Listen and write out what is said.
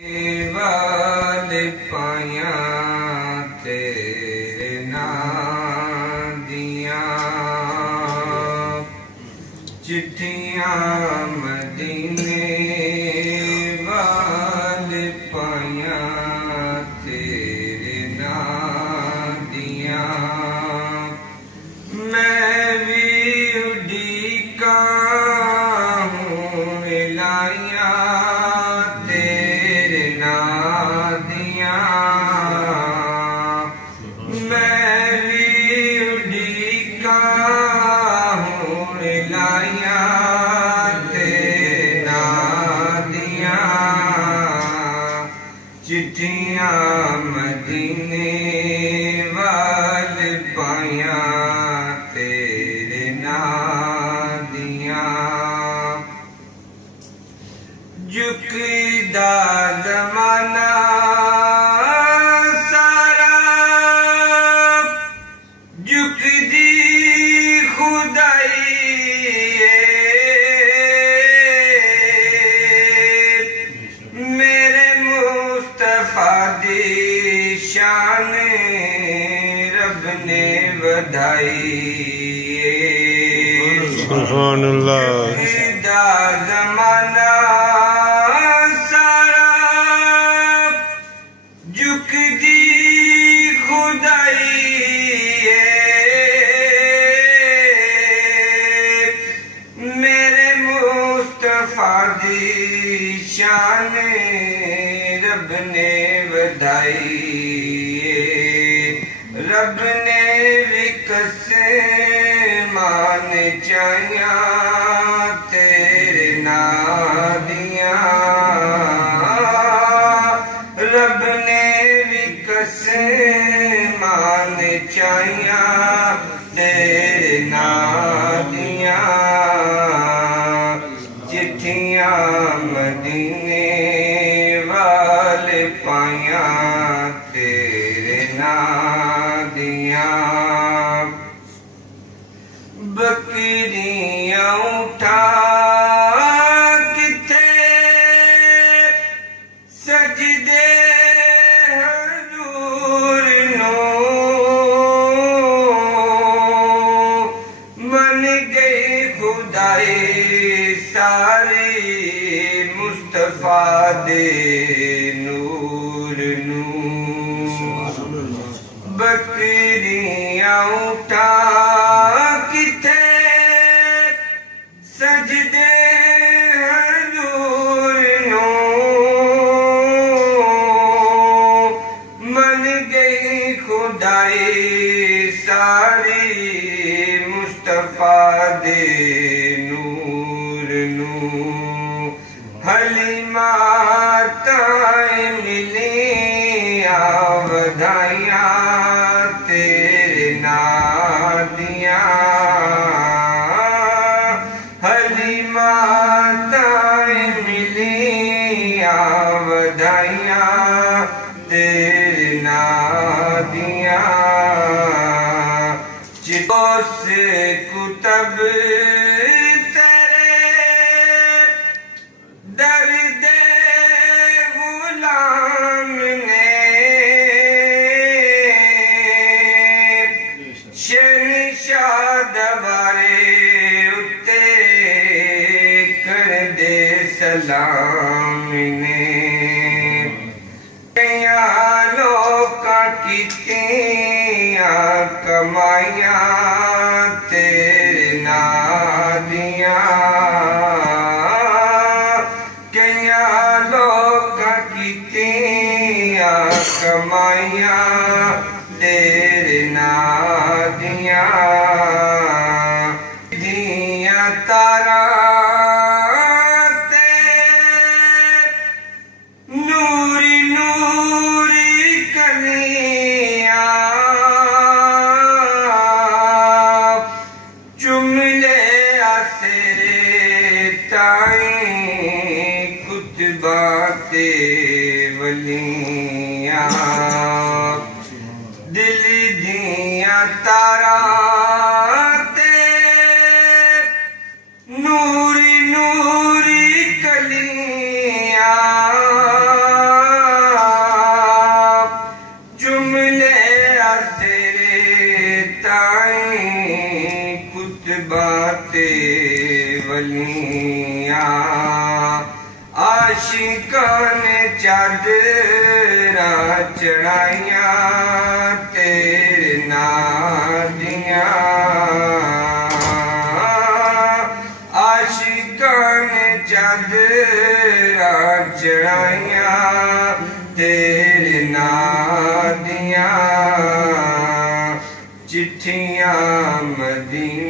वाल पाया तेरे नाम दिया चिट्ठियां मदीने वाल पाया तेरे नाम दिया मैं भी उड़ीका हूँ लाया चिट्ठियां मदीने वाल पाया तेरे नाम दिया झुकदा ज़माना सारा झुकदी खुदाई शान रब ने वधाई सुभान अल्लाह ज़माना सारा झुकदी खुदाई मेरे मुस्तफा दी शान रब ने वधाई रब ने विकसे मान चाया तेरे नाम दिया रब ने विकसे मान चाया तेरे नाम दिया चिट्ठियां मदीने वाल पाया तेरे नाम दिया बकरियां उठा किथे सजदे हजूर नो मन गई खुदाई सारी मुस्तफा दे नूर नू बकरियां उठा किथे सजदे हजूर नो मन गई खुदाई सारी मुस्तफा दे नूर नू हलीमा ताई मिलिया वधाइया तेरे नाम दिया हलीमा ताई मिलिया वधाइया तेरे नाम दिया चितोस कुतब सलाम ने कया लोका कीतियां कमाइया तेरे नाम दिया कया लोका कीतियां कमाइया तेरे नाम दिया दिया तारा कुतबा ते वलियां आशिकां ने चादरां चढ़ाइयां तेरे नाम दियां। आशिकां ने चादरां चढ़ाइयां तेरे नाम दियां। चिट्ठियां मदीने